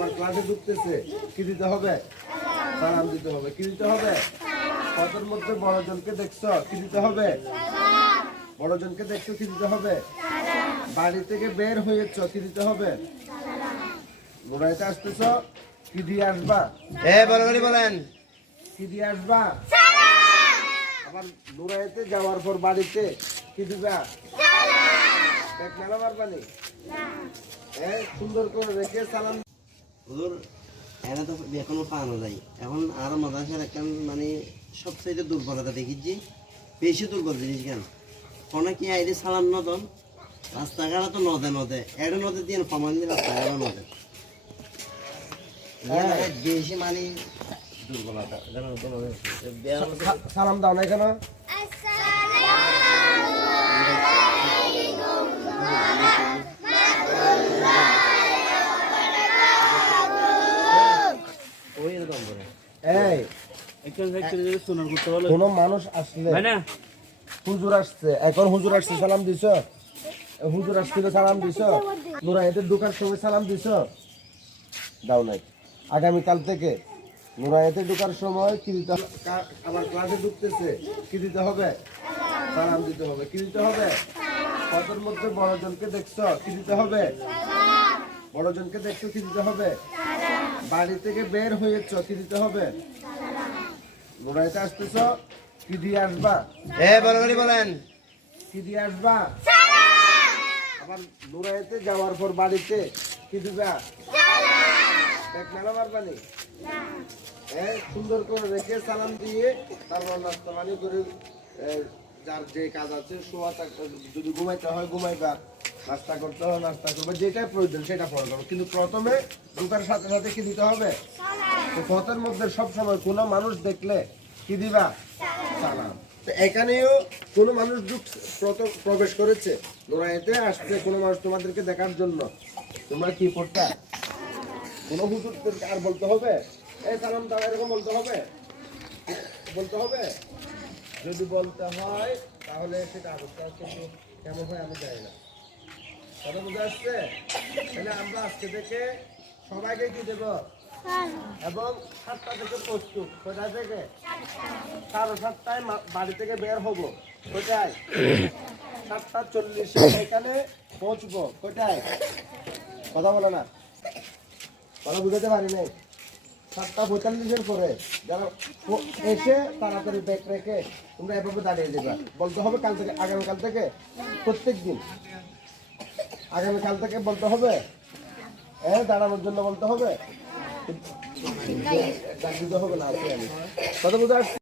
আবার ক্লাসে ঢুকতেছে কি দিতে হবে? সালাম দিতে হবে। কি দিতে হবে? কতর মধ্যে বড়জনকে দেখছ কি দিতে হবে? বড়জনকে দেখছ কি দিতে হবে? বাড়ি থেকে বের হয়েছ কি দিতে হবে? গোড়াইতে আসতেছ কি দিয়ে আসবা? এ বড় বলেন। কি দিয়ে আসবা? আবার নুরাইতে যাওয়ার পর বাড়িতে কি দিবা? দেখ মেলা মারবানি হ্যাঁ সুন্দর করে রেখে সালাম হুজুর এরা তো এখনও পানো যায় এখন আর মাদ্রাসার একটা মানে সবচাইতে দুর্বলতা দেখেছি বেশি দুর্বল জিনিস কেন? কোনো কি আইডি সালাম নদন রাস্তাঘাট তো নদে নদে। এর নদে দিয়ে কমান দিয়ে রাস্তাঘাট নদে। হ্যাঁ। বেশি মানে দুর্বলতা। সালাম দাও না কেন ওই এরকম করে এই কোন মানুষ আসলে হুজুর আসছে। এখন হুজুর আসছে সালাম দিছ? হুজুর আসছিল সালাম দিছ? নুরাইতে ঢুকার সময় সালাম দিছ? দাও নাই। আগামীকাল থেকে নুরাইতে ঢুকার সময় কি দিতে হবে? কা- ক্লাসে ঢুকতেছে কি দিতে হবে? সালাম দিতে হবে। কি দিতে হবে? কতর মধ্যে বড়জনকে দেখছ কি দিতে হবে? বড়জনকে দেখছ কি দিতে হবে? বাড়ি থেকে বের হয়েছ কি দিতে হবে? নুরাইতে আসতেছ? কি দিয়ে আসবা? এ বড় বলেন। কি দিয়ে আসবা? আবার নুরাইতে যাওয়ার পর বাড়িতে কি দিবা? দেখ মেলা মারবানি? হ্যাঁ সুন্দর করে রেখে সালাম দিয়ে তারপর নাস্তা পানি করে যার যে কাজ আছে শোয়া যদি ঘুমাইতে হয় ঘুমাইবা। নাস্তা করতে হয় নাস্তা করবে। যেটাই প্রয়োজন সেটা ফলো করো। কিন্তু প্রথমে ঢুকার সাথে সাথে কি দিতে হবে? তো পথের মধ্যে সবসময় কোনো মানুষ দেখলে কি দিবা? সালাম। তো এখানেও কোনো মানুষ প্রথম প্রবেশ করেছে? লড়াইতে আসছে কোনো মানুষ তোমাদেরকে দেখার জন্য। তোমরা কি পড়তা? কোনো হুজুরদেরকে আর বলতে হবে? এই সালাম দাও, এরকম বলতে হবে? বলতে হবে? যদি বলতে হয়, তাহলে সেটা কিন্তু কেমন হয় আমি জানি না। কথা বুঝে আসছে? তাহলে আমরা আজকে থেকে সবাইকে কি দেবো? এবং সাতটা থেকে প্রস্তুত। কোথায় থেকে? সাড়ে সাতটায় বাড়ি থেকে বের হব। কোথায় সাতটা চল্লিশে এখানে পৌঁছবো। কোথায় কথা বলে না। কথা বুঝাতে পারি নাই। সাতটা পঁয়তাল্লিশের পরে যারা এসে তাড়াতাড়ি ব্যাগ রেখে তোমরা এভাবে দাঁড়িয়ে যাবে বলতে হবে কাল থেকে আগামীকাল থেকে প্রত্যেক দিন। আগামীকাল থেকে বলতে হবে? হ্যাঁ দাঁড়ানোর জন্য বলতে হবে? কথা বুঝতে পারছি?